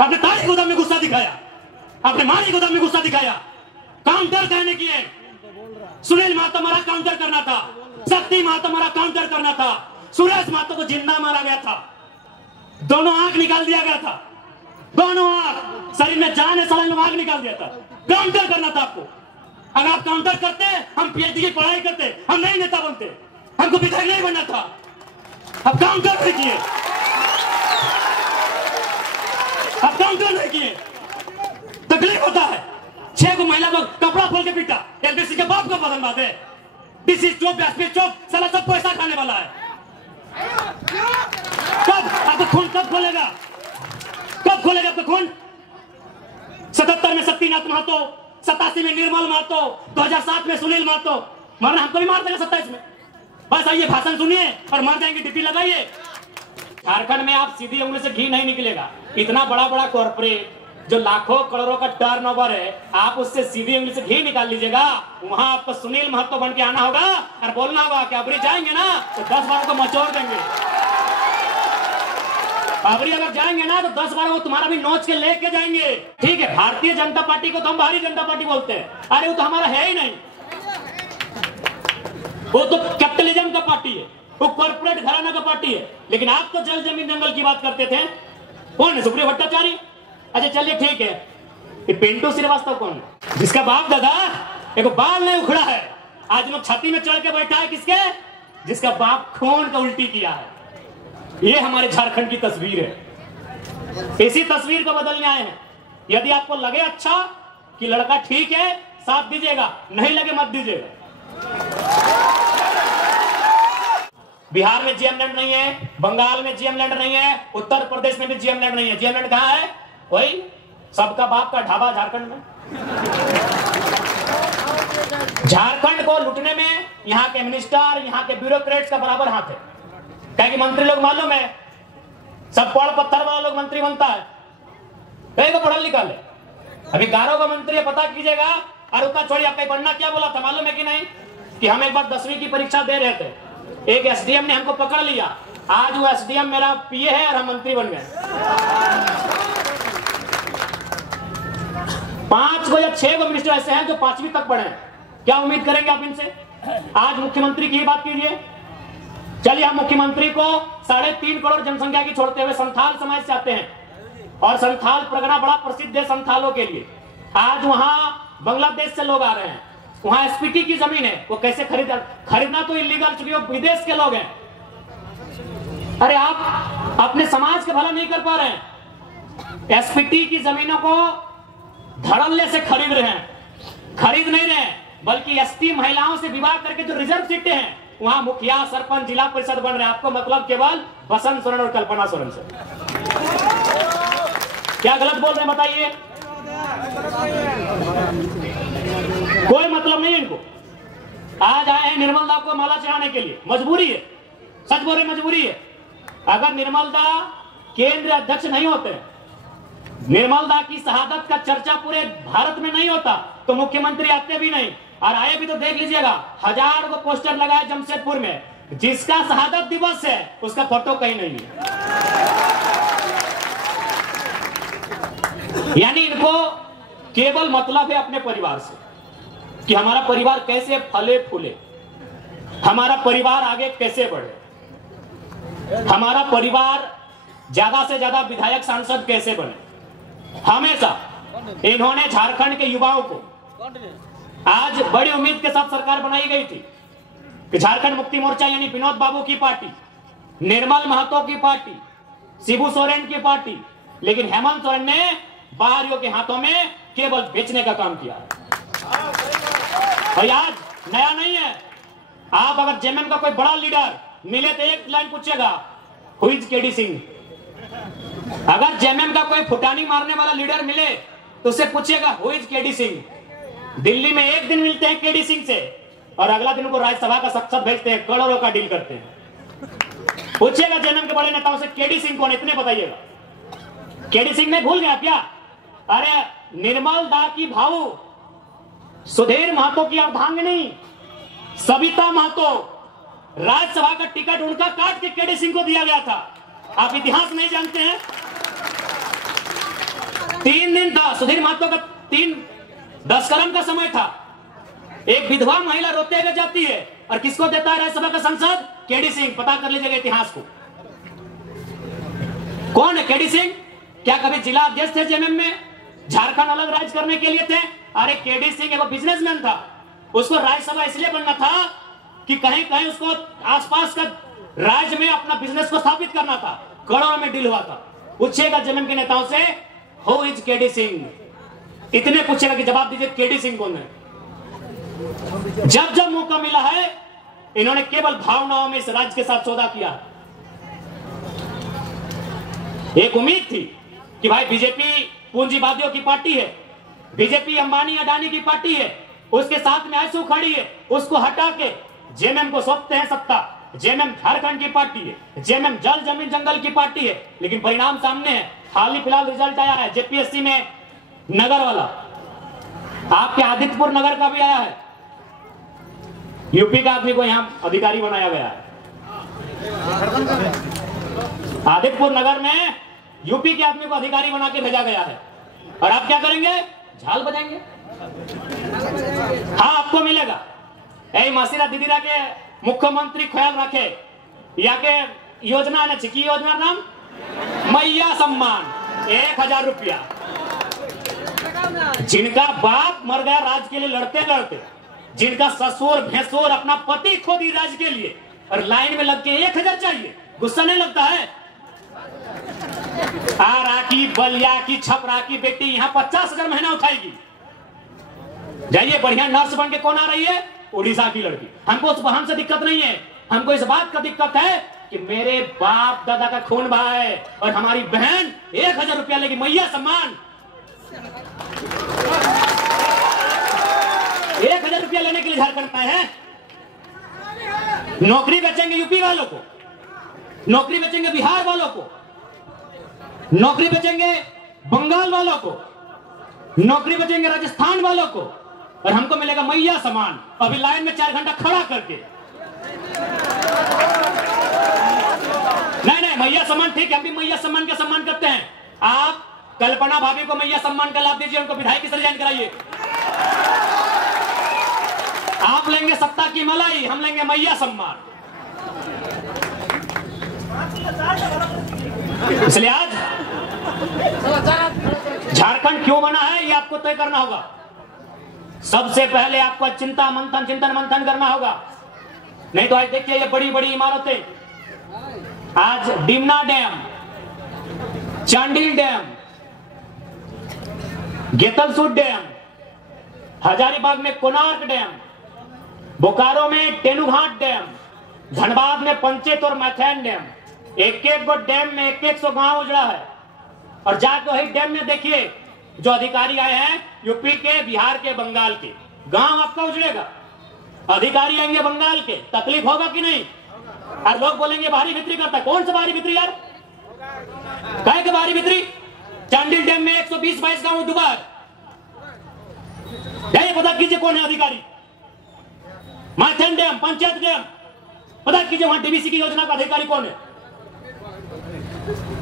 अपने ताड़ी गोदाम में गुस्सा दिखाया, अपने मारी गोदाम में गुस्सा दिखाया। काउंटर कहने किए, सुनील महतो मारा काउंटर करना था, शक्ति महतो मारा काउंटर करना था, सुरेश महतो को जिंदा मारा गया था, दोनों आंख निकाल दिया गया था, दोनों आंख, शरीर में जान है, साला में आंख निकाल दिया था। काउंटर करना था आपको। अगर आप काउंटर करते हम पीएचडी की पढ़ाई करते, हम नहीं नेता बनते, हमको विधायक नहीं बनना था। अब काउंटर नहीं किए, अब काउंटर नहीं किए, तकलीफ होता है। 6 को महिला को कपड़ा खोल के पीटा, एलबीसी के बाप को बदन बात है। डीसी चौक, एसपी चौक, साला सब पैसा खाने वाला है। कब आपका खून कब खोलेगा, कब खोलेगा आपका खून? 77 में शक्तिनाथ महतो, 87 में निर्मल महतो, 2007 में सुनील महतो। मरना हमको भी मार देगा 27 में। बस आइए भाषण सुनिए और मर जाएंगे, ड्यूटी लगाइए। झारखंड में आप सीधी उंगली से घी नहीं निकलेगा। इतना बड़ा बड़ा कॉर्पोरेट जो लाखों करोड़ों का टर्नओवर है, आप उससे सीधी उंगली से घी निकाल लीजिएगा। वहां आपको सुनील महतो बन के आना होगा और बोलना होगा कि अबरी जाएंगे ना तो 10 बार को मचोड़ देंगे। अबरी अगर जाएंगे ना तो 10 बार वो तुम्हारा भी नोच के लेके जाएंगे। ठीक है, भारतीय जनता पार्टी को तो हम भारतीय जनता पार्टी बोलते हैं, अरे वो तो हमारा है ही नहीं। वो तो कैपिटलिज्म का पार्टी है, वो कॉर्पोरेट घराना का पार्टी है। लेकिन आप तो जल जमीन जंगल की बात करते थे। कौन है? सुप्रिया भट्टाचार्य। अच्छा चलिए ठीक है, ये पिंटू श्रीवास्तव कौन है? जिसका बाप दादा एक बाल नहीं उखड़ा है, आज लोग छाती में चढ़ के बैठा है। किसके? जिसका बाप खून का उल्टी किया है। ये हमारे झारखंड की तस्वीर है। इसी तस्वीर को बदलने आए हैं। यदि आपको लगे अच्छा कि लड़का ठीक है, साथ दीजिएगा, नहीं लगे मत दीजिएगा। बिहार में जीएम लैंड नहीं है, बंगाल में जीएम लैंड नहीं है, उत्तर प्रदेश में भी जीएम लैंड नहीं है। जीएम लैंड कहां है? वही सबका बाप का ढाबा झारखंड में। झारखंड को लूटने में यहाँ के मिनिस्टर, यहाँ के ब्यूरोक्रेट्स का बराबर हाथ है। क्या कि मंत्री लोग मालूम है, सब पढ़ पत्थर वाला लोग मंत्री बनता है, कहीं को पढ़ल लिखा है। अभी गारो का मंत्री है, पता कीजिएगा। और उतना छोड़िए, आपका पढ़ना क्या बोला था मालूम है कि नहीं? कि हम एक बार 10वीं की परीक्षा दे रहे थे, एक एसडीएम ने हमको पकड़ लिया। आज वो एसडीएम मेरा पीए है और हम मंत्री बन गए। 5 को या 6 को मिनिस्टर ऐसे हैं जो 5वीं तक पढ़े हैं। क्या उम्मीद करेंगे आप इनसे? आज मुख्यमंत्री की बात कीजिए। चलिए, हम मुख्यमंत्री को 3.5 करोड़ जनसंख्या की छोड़ते हुए संथाल समाज से आते हैं, और संथाल परगना बड़ा प्रसिद्ध है संथालों के लिए। आज वहां बांग्लादेश से लोग आ रहे हैं, वहां एसपीटी की जमीन है, वो कैसे खरीदना तो इलीगल, चूंकि वो विदेश के लोग हैं। अरे आप अपने समाज का भला नहीं कर पा रहे हैं, एसपीटी की जमीनों को धड़ल्ले से खरीद रहे हैं। खरीद नहीं रहे, बल्कि एसटी महिलाओं से विवाह करके जो रिजर्व सीटें हैं, वहां मुखिया, सरपंच, जिला परिषद बन रहे हैं। आपको मतलब केवल बसंत सोरेन और कल्पना सोरेन से। क्या गलत बोल रहे हैं बताइए? कोई मतलब नहीं है इनको। आज आए हैं निर्मल दा को माला चढ़ाने के लिए, मजबूरी है, सच बोल रहे मजबूरी है। अगर निर्मल दा केंद्र अध्यक्ष नहीं होते, निर्मल दा की शहादत का चर्चा पूरे भारत में नहीं होता, तो मुख्यमंत्री आते भी नहीं। और आए भी तो देख लीजिएगा, 1000 को पोस्टर लगाए जमशेदपुर में, जिसका शहादत दिवस है उसका फोटो कहीं नहीं है। यानी इनको केवल मतलब है अपने परिवार से, कि हमारा परिवार कैसे फले फूले, हमारा परिवार आगे कैसे बढ़े, हमारा परिवार ज्यादा से ज्यादा विधायक सांसद कैसे बने। हमेशा इन्होंने झारखंड के युवाओं को, आज बड़ी उम्मीद के साथ सरकार बनाई गई थी कि झारखंड मुक्ति मोर्चा यानी विनोद बाबू की पार्टी, निर्मल महतो की पार्टी, शिबू सोरेन की पार्टी, लेकिन हेमंत सोरेन ने बाहरियों के हाथों में केवल बेचने का काम किया। और आज नया नहीं है। आप अगर जेएमएम का कोई बड़ा लीडर मिले तो एक लाइन पूछेगा, हु इज केडी सिंह। अगर जेएमएम का कोई फुटानी मारने वाला लीडर मिले तो उससे पूछिएगा, who is KD Singh. Delhi में एक दिन मिलते हैं केडी सिंह से और अगला दिन उनको राज्यसभा का सांसद भेजते हैं, करोड़ों का डील करते हैं। पूछिएगा जेएमएम के बड़े नेताओं से, केडी सिंह कौन, इतने बताइएगा। केडी सिंह ने भूल गया क्या? अरे निर्मल दा की भाऊ, सुधीर महतो की अर्धांगिनी सविता महतो, राज्यसभा का टिकट उनका काट के केडी सिंह को दिया गया था। आप इतिहास नहीं जानते हैं? 3 दिन था सुधीर महतो का 10 कलम का समय था। एक विधवा महिला रोते हुए जाती है और किसको देता है राज्यसभा का सांसद? केडी सिंह। पता कर लीजिएगा इतिहास को, कौन है केडी सिंह? क्या कभी जिला अध्यक्ष थे जेएमएम में? झारखंड अलग राज्य करने के लिए थे? अरे केडी सिंह एक बिजनेसमैन था, उसको राज्यसभा इसलिए बनना था कि कहीं कहीं उसको आसपास का राज्य में अपना बिजनेस को स्थापित करना था। करोड़ों में डील हुआ था। पूछेगा जेएमएम के नेताओं से, हु इज केडी सिंह? इतने पूछेगा कि जवाब दीजिए केडी सिंह कौन है। जब जब मौका मिला है इन्होंने केवल भावनाओं में इस राज्य के साथ सौदा किया। एक उम्मीद थी कि भाई बीजेपी पूंजीवादियों की पार्टी है, बीजेपी अंबानी अडानी की पार्टी है, उसके साथ में आंसू खड़ी है, उसको हटा के जेएमएम को सौंपते हैं सत्ता। जेएमएम झारखंड की पार्टी है, जेएमएम जल जमीन जंगल की पार्टी है, लेकिन परिणाम सामने है। हाल ही फिलहाल रिजल्ट आया है जेपीएससी में, नगर वाला, आपके आदित्यपुर नगर का भी आया है। यूपी का आदमी को यहां अधिकारी बनाया गया है। आदित्यपुर नगर में यूपी के आदमी को अधिकारी बना के भेजा गया है। और आप क्या करेंगे? झाल बजाएंगे। हाँ, आपको मिलेगा। ऐ मासीरा दीदीरा के मुख्यमंत्री ख्याल रखे, या के योजना ने की योजना नाम मैया सम्मान 1000 रुपया। जिनका बाप मर गया राज्य के लिए लड़ते लड़ते, जिनका ससुर भैंसुर अपना पति खो दी राज्य के लिए, और लाइन में लग के 1000 चाहिए, गुस्सा नहीं लगता है? आरा की, बलिया की, छपरा की बेटी यहाँ 50,000 महीना उठाएगी। जाइए, बढ़िया नर्स बन के कौन आ रही है? उड़ीसा की लड़की। हमको उस बहन से दिक्कत नहीं है, हमको इस बात का दिक्कत है कि मेरे बाप दादा का खून बहा है और हमारी बहन 1000 रुपया लेगी, मैया सम्मान। 1000 रुपया लेने के लिए झारखंड में है। नौकरी बेचेंगे यूपी वालों को, नौकरी बेचेंगे बिहार वालों को, नौकरी बेचेंगे बंगाल वालों को, नौकरी बेचेंगे राजस्थान वालों को, और हमको मिलेगा मैया सम्मान। अभी लाइन में 4 घंटा खड़ा करके। नहीं, मैया सम्मान ठीक है, हम भी मैया सम्मान का सम्मान करते हैं। आप कल्पना भाभी को मैया सम्मान का लाभ दीजिए, उनको विधायक से रिजाइन कराइए। आप लेंगे सत्ता की मलाई, हम लेंगे मैया सम्मान। इसलिए आज झारखंड क्यों बना है ये आपको तय करना होगा। सबसे पहले आपको चिंतन मंथन करना होगा। नहीं तो आज देखिए ये बड़ी बड़ी इमारतें, आज Dimna dam, Chandil dam, Getalsud dam, Hazaribagh में कोणार्क डैम, बोकारो में तेनुघाट डैम, धनबाद में पंचेत और मैथैन डैम, एक एक गो डैम में 100 गांव उजड़ा है। और जाके वही डैम में देखिए जो अधिकारी आए हैं यूपी के, बिहार के, बंगाल के, गांव आपका उजड़ेगा। अधिकारी आएंगे बंगाल के, तकलीफ होगा कि नहीं? और लोग बोलेंगे बाहरी बिक्री करता है। कौन सा बाहरी बिक्री यार? काहे के बाहरी बिक्री? चांडिल डैम में 120-22 गांव डूबा है। जाइए पता कीजिए कौन है अधिकारी। मैथैन डैम, पंचायत डैम, पता कीजिए वहां डीवीसी की योजना का अधिकारी कौन है।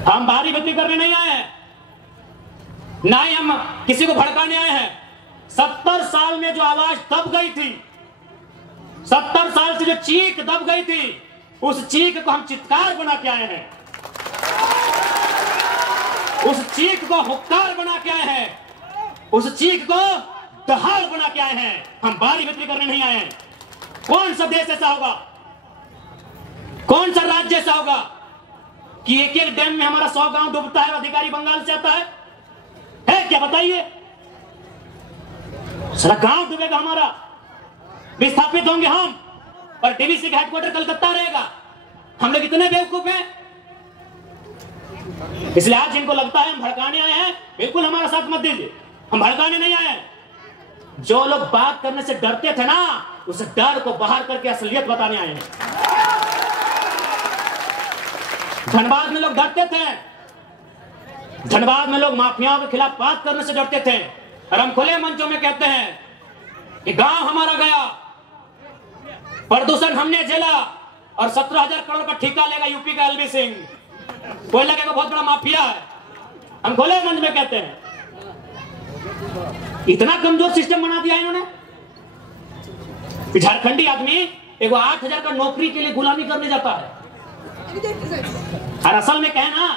हम बाहरी बिक्री करने नहीं आए हैं, ना ही हम किसी को भड़काने आए हैं। 70 साल में जो आवाज दब गई थी, 70 साल से जो चीख दब गई थी, उस चीख को हम चित्कार बना के आए हैं, उस चीख को हुक्कार बना के आए हैं, उस चीख को दहाड़ बना के आए हैं। हम बाहरी बिक्री करने नहीं आए हैं। कौन सा देश ऐसा होगा, कौन सा राज्य ऐसा होगा कि एक एक डैम में हमारा 100 गांव डूबता है, अधिकारी बंगाल से आता है क्या? बताइए, सारा गांव डूबेगा हमारा, विस्थापित होंगे हम, और डीवीसी का हेडक्वार्टर कलकत्ता रहेगा। हम लोग इतने बेवकूफ हैं। इसलिए आज जिनको लगता है हम भड़काने आए हैं, बिल्कुल हमारा साथ मत दीजिए, हम भड़काने नहीं आए हैं। जो लोग बात करने से डरते थे ना, उस डर को बाहर करके असलियत बताने आए हैं। धनबाद में लोग डरते थे, धनबाद में लोग माफियाओं के खिलाफ बात करने से डरते थे, और हम खुले मंचों में कहते हैं कि गांव हमारा गया, प्रदूषण हमने झेला, और 17,000 करोड़ का ठेका लेगा यूपी का LV सिंह, कोई लगेगा बहुत बड़ा माफिया है। हम खुले मंच में कहते हैं इतना कमजोर सिस्टम बना दिया इन्होंने। झारखंडी आदमी एक 8,000 का नौकरी के लिए गुलामी करने जाता है। और असल में कहना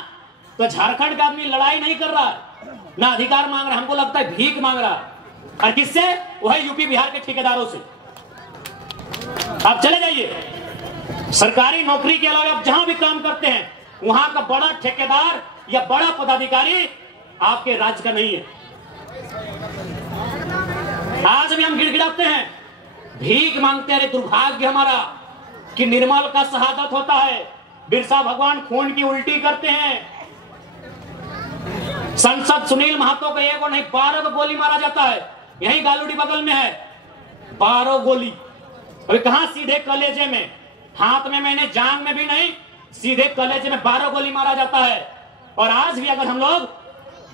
तो झारखंड का आदमी लड़ाई नहीं कर रहा, ना अधिकार मांग रहा, हमको लगता है भीख मांग रहा। और किससे? वही यूपी बिहार के ठेकेदारों से। आप चले जाइए सरकारी नौकरी के अलावा आप जहां भी काम करते हैं, वहां का बड़ा ठेकेदार या बड़ा पदाधिकारी आपके राज्य का नहीं है। आज भी हम गिड़गिड़ाते हैं, भीख मांगते हैं। दुर्भाग्य हमारा कि निर्मल का शहादत होता है, बिरसा भगवान खून की उल्टी करते हैं। संसद सुनील महतो को एक और नहीं 12 को गोली मारा जाता है। यही गालूडी बगल में है, 12 गोली। अभी कहां? सीधे कलेजे में, हाथ में मैंने, जान में भी नहीं, सीधे कलेजे में 12 गोली मारा जाता है। और आज भी अगर हम लोग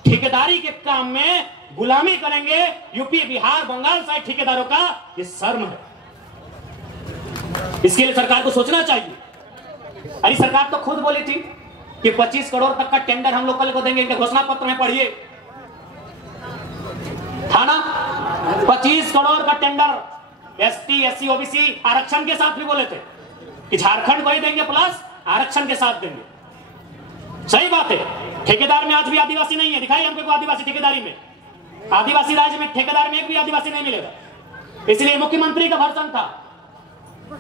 ठेकेदारी के काम में गुलामी करेंगे, यूपी बिहार बंगाल साइड ठेकेदारों का, ये शर्म है। इसके लिए सरकार को सोचना चाहिए। अरे सरकार तो खुद बोली थी कि 25 करोड़ तक का टेंडर हम लोग कल को देंगे। इनके घोषणा पत्र में पढ़िए, था ना 25 करोड़ का टेंडर एसटी एससी ओबीसी आरक्षण के साथ भी बोले थे कि झारखंड को ही देंगे प्लस आरक्षण के साथ देंगे। सही बात है, ठेकेदार में आज भी आदिवासी नहीं है। दिखाई हमको आदिवासी ठेकेदारी में, आदिवासी राज्य में ठेकेदार में एक भी आदिवासी नहीं मिलेगा। इसलिए मुख्यमंत्री का भर्सन था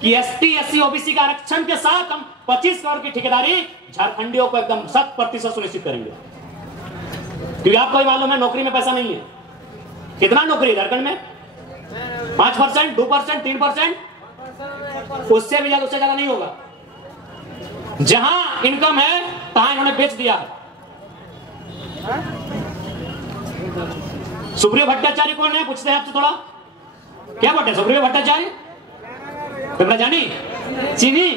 कि एसटी एससी ओबीसी का आरक्षण के साथ हम 25 करोड़ की ठेकेदारी झारखंडियों को एकदम 100% सुनिश्चित करेंगे। क्योंकि आपको ही मालूम है नौकरी में पैसा नहीं है। कितना नौकरी है झारखंड में? 5%, 2%, 3%, उससे भी ज्यादा, उससे ज्यादा नहीं होगा। जहां इनकम है तहां इन्होंने बेच दिया है। सुप्रियो भट्टाचार्य कौन है? पूछते हैं आपसे थोड़ा, क्या बोलते? सुप्रियो भट्टाचार्य तुम्हारा जानी? चीनी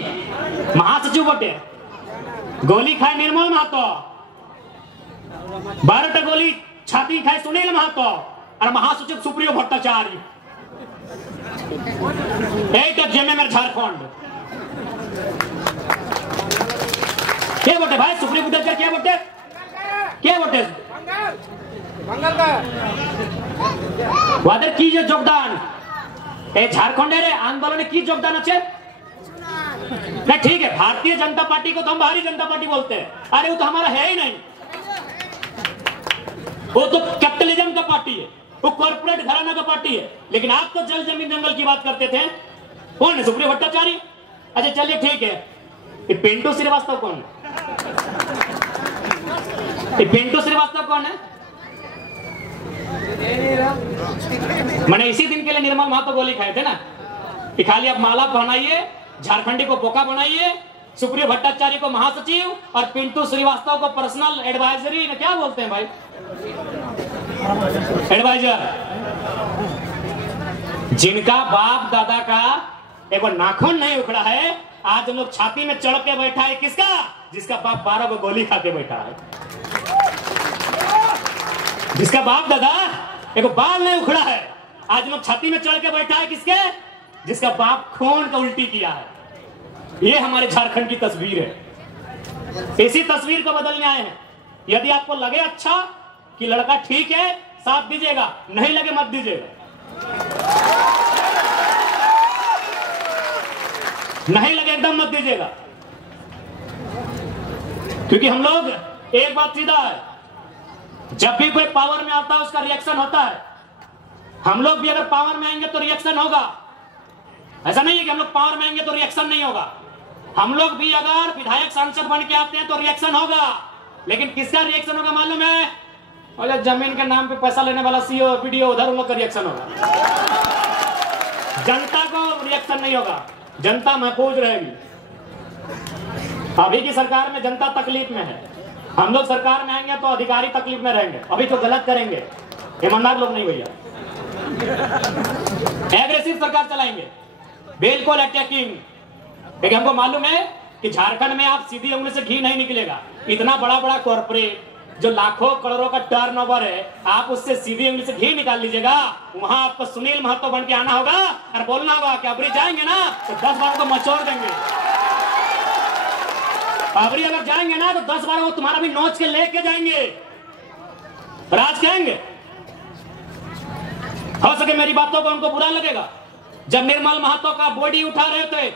महासचिव बोटे, गोली खाए निर्मल महतो, 12 गोली छाती खाए सुनील महतो, और महासचिव सुप्रियो भट्टाचार्य। एक जेमे में झारखंड क्या बोलते भाई? सुप्रियो भट्टाचार्य क्या बोलते? क्या बोलते? वादर की जो योगदान झारखंड आंदोलन की योगदान अच्छे नहीं, ठीक है। भारतीय जनता पार्टी को तो हम भारतीय जनता पार्टी बोलते हैं। अरे वो तो हमारा है ही नहीं, वो तो कैपिटलिज्म का पार्टी है, वो कॉर्पोरेट घराना का पार्टी है। लेकिन आप तो जल जमीन जंगल की बात करते थे। कौन है? सुप्रियो भट्टाचार्य। अच्छा चलिए ठीक है, ये पिंटू श्रीवास्तव कौन है? ये पिंटू श्रीवास्तव कौन है? मैंने इसी दिन के लिए निर्मल महतो गोली खाए थे ना कि खाली आप माला पहनाइए, झारखंडी को बोका बनाइए, सुप्रियो भट्टाचार्य को महासचिव और पिंटू श्रीवास्तव को पर्सनल एडवाइजरी, क्या बोलते हैं भाई, एडवाइजर। जिनका बाप दादा का एक नाखून नहीं उखड़ा है, आज हम लोग छाती में चढ़ के बैठा है। किसका? जिसका बाप 12 को गोली खा के बैठा है, जिसका बाप दादा एक बाल नहीं उखड़ा है, आज लोग छाती में चढ़ के बैठा है। किसके? जिसका बाप खून का उल्टी किया है। ये हमारे झारखंड की तस्वीर है। इसी तस्वीर को बदलने आए हैं। यदि आपको लगे अच्छा कि लड़का ठीक है, साथ दीजिएगा, नहीं लगे मत दीजिएगा। नहीं लगे एकदम मत दीजिएगा। क्योंकि हम लोग, एक बात सीधा है, जब भी कोई पावर में आता है उसका रिएक्शन होता है। हम लोग भी अगर पावर में आएंगे तो रिएक्शन होगा। ऐसा नहीं है कि हम लोग पावर में आएंगे तो रिएक्शन नहीं होगा। हम लोग भी अगर विधायक सांसद बन के आते हैं तो रिएक्शन होगा। लेकिन किसका रिएक्शन होगा मालूम है? और जमीन के नाम पे पैसा लेने वाला सीओ वीडियो, उधर उन लोग का रिएक्शन होगा। जनता को रिएक्शन नहीं होगा, जनता महफूज रहेगी। अभी की सरकार में जनता तकलीफ में है। हम लोग सरकार में आएंगे तो अधिकारी तकलीफ में रहेंगे। अभी तो गलत करेंगे, ईमानदार लोग नहीं भैया। एग्रेसिव सरकार चलाएंगे, बिल्कुल अटैकिंग। लेकिन हमको मालूम है कि झारखंड में आप सीधी उंगली से घी नहीं निकलेगा। इतना बड़ा बड़ा कॉर्पोरेट जो लाखों करोड़ों का टर्नओवर है, आप उससे सीधी उंगली से घी निकाल लीजिएगा। वहां आपको सुनील महतो बन के आना होगा और बोलना होगा कि अबरी जाएंगे ना तो 10 बार को मचोड़ देंगे। अबरी अगर जाएंगे ना तो 10 बार वो तुम्हारा भी नोच के लेके जाएंगे। राज कहेंगे हो सके मेरी बातों को उनको बुरा लगेगा। जब निर्मल महतो का बॉडी उठा रहे थे,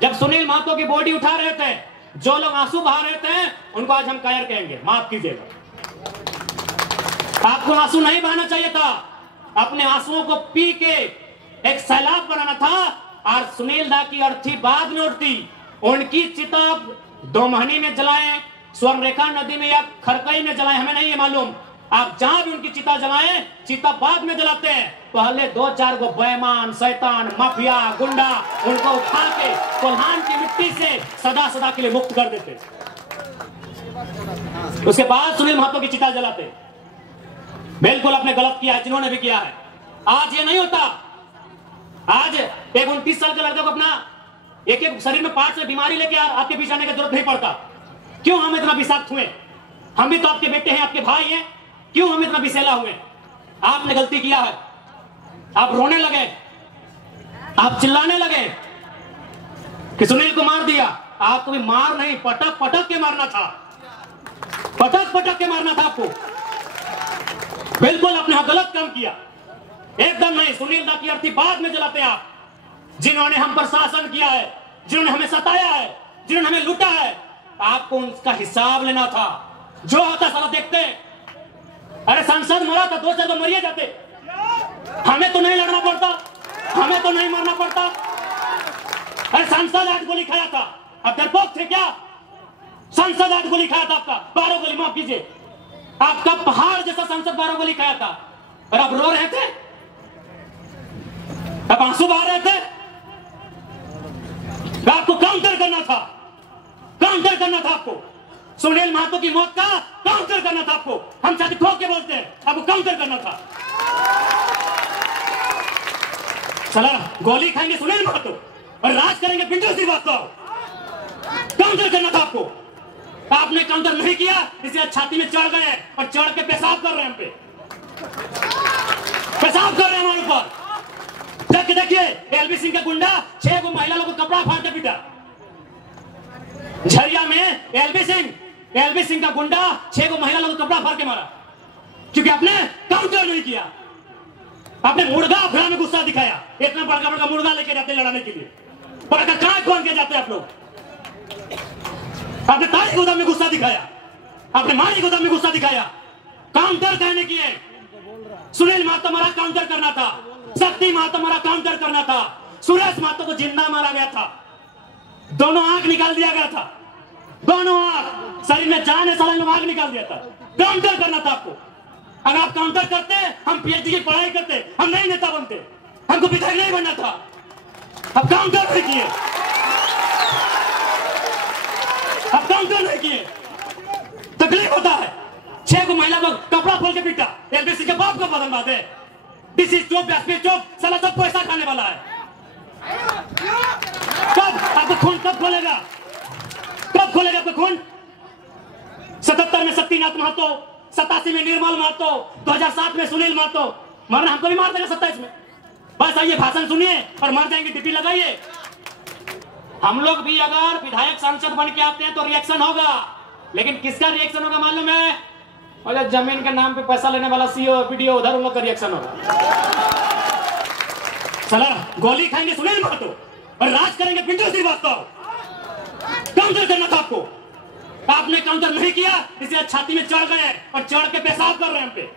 जब सुनील महतो की बॉडी उठा रहे थे, जो लोग आंसू बहा रहे थे, उनको आज हम कायर कहेंगे, माफ कीजिएगा। आपको आंसू नहीं बहाना चाहिए था, अपने आंसुओं को पी के एक सैलाब बनाना था। और सुनील दा की अर्थी बाद में उठती, उनकी चिता दोमहनी में जलाएं, स्वर्णरेखा नदी में या खरकई में जलाएं, हमें नहीं है मालूम। आप जहां भी उनकी चिता जलाएं, चिता बाद में जलाते हैं। पहले 2-4 को बेईमान, शैतान, माफिया, गुंडा, उनको उठा के कोल्हान की मिट्टी से सदा सदा के लिए मुक्त कर देते। उसके बाद सुनील महतो की चिता जलाते। बिल्कुल आपने गलत किया है, जिन्होंने भी किया है। आज ये नहीं होता। आज एक 29 साल के लड़का को अपना एक शरीर में पार्ट से बीमारी लेके आपके बीच आने की जरूरत नहीं पड़ता। क्यों हम इतना विषाक्त हुए? हम भी तो आपके बेटे हैं, आपके भाई हैं, क्यों हम इतना विषैला हुए? आपने गलती किया है, आप रोने लगे, आप चिल्लाने लगे कि सुनील को मार दिया। आपको भी मार नहीं, पटक पटक के मारना था, पटक पटक के मारना था आपको। बिल्कुल आपने गलत काम किया, एकदम नहीं। सुनील दा की अर्थी बाद में जलाते आप, जिन्होंने हम पर शासन किया है, जिन्होंने हमें सताया है, जिन्होंने हमें लूटा है, आपको उनका हिसाब लेना था। जो होता साला देखते। अरे सांसद मरा था, 2 साल तो मरिए जाते, हमें तो नहीं लड़ना पड़ता, हमें तो नहीं मरना पड़ता। अरे सांसद 8 गोली खाया था, अब डरपोक थे क्या? सांसद 8 गोली खाया था, आपका 12 गोली, माफ कीजिए, आपका पहाड़ जैसा सांसद 12 गोली खाया था, और आप रो रहे थे, अब आंसू बहा रहे थे। आपको काउंटर करना था, काउंटर करना था आपको। सुनील महतो की मौत का काउंटर करना था आपको। हम छाती ठोक के बोलते हैं, आपको काउंटर करना था। चला गोली खाएंगे सुनील महतो और राज करेंगे पिंटू श्रीवास्तव। काउंटर करना था आपको, आपने काउंटर नहीं किया, इसलिए छाती में चढ़ गए और चढ़ के पेशाब कर रहे हैं, हम पे पेशाब कर रहे हैं हमारे ऊपर। जाके देखिए, एलबी सिंह का गुंडा 6 को महिला लोगों को कपड़ा फाड़ के पीटा। झरिया में एलबी सिंह का गुंडा 6 को महिला लोगों को कपड़ा फाड़ के मारा, क्योंकि आपने काउंटर नहीं किया। आपने मुर्गा अफरा में गुस्सा दिखाया, इतना बड़का बड़का मुर्गा लेके जाते लड़ाने के लिए, बड़का कांच खोल के जाते आप लोग। आपने तारी गोदाम में गुस्सा दिखाया, आपने मारी गोदाम में गुस्सा दिखाया। काउंटर कहने की है। सुनील महतो मरा, काउंटर करना था। शक्ति महतो मरा, काउंटर करना था। सुरेश महतो को जिंदा मारा गया था, दोनों आंख निकाल दिया गया था, दोनों आंख, शरीर में जान है, साला आंख निकाल दिया था। काउंटर करना था आपको। अगर आप काउंटर करते, हम पीएचडी की पढ़ाई करते, हम नहीं नेता बनते, हमको विधायक नहीं बनना था। अब काउंटर नहीं किए, अब काउंटर नहीं किए, तकलीफ होता है। 6 को महिला को कपड़ा खोल के पीटा, एलबीसी के बाप का बदन बात है। डीसी चौक, एसपी चौक, साला सब पैसा खाने वाला है। कब आपका खून कब खोलेगा? कब खोलेगा आपका खून? 77 में शक्तिनाथ महतो, 87 में निर्मल महतो, 2007 में सुनील महतो। मरना हमको भी मार देगा 27 में। बस आइए, भाषण सुनिए और मर जाएंगे, डीपी लगाइए। हम लोग भी अगर विधायक सांसद बन के आते हैं तो रिएक्शन होगा, लेकिन किसका रिएक्शन होगा मालूम है? और जो जमीन के नाम पे पैसा लेने वाला सीओ वीडियो, उधर उन लोग का रिएक्शन होगा। चला गोली खाएंगे सुनील महतो और राज करेंगे पिंटू श्रीवास्तव। काउंटर करना था आपको, आपने काउंटर नहीं किया, इसलिए छाती में चढ़ गए और चढ़ के पेशाब कर रहे हैं हम पे।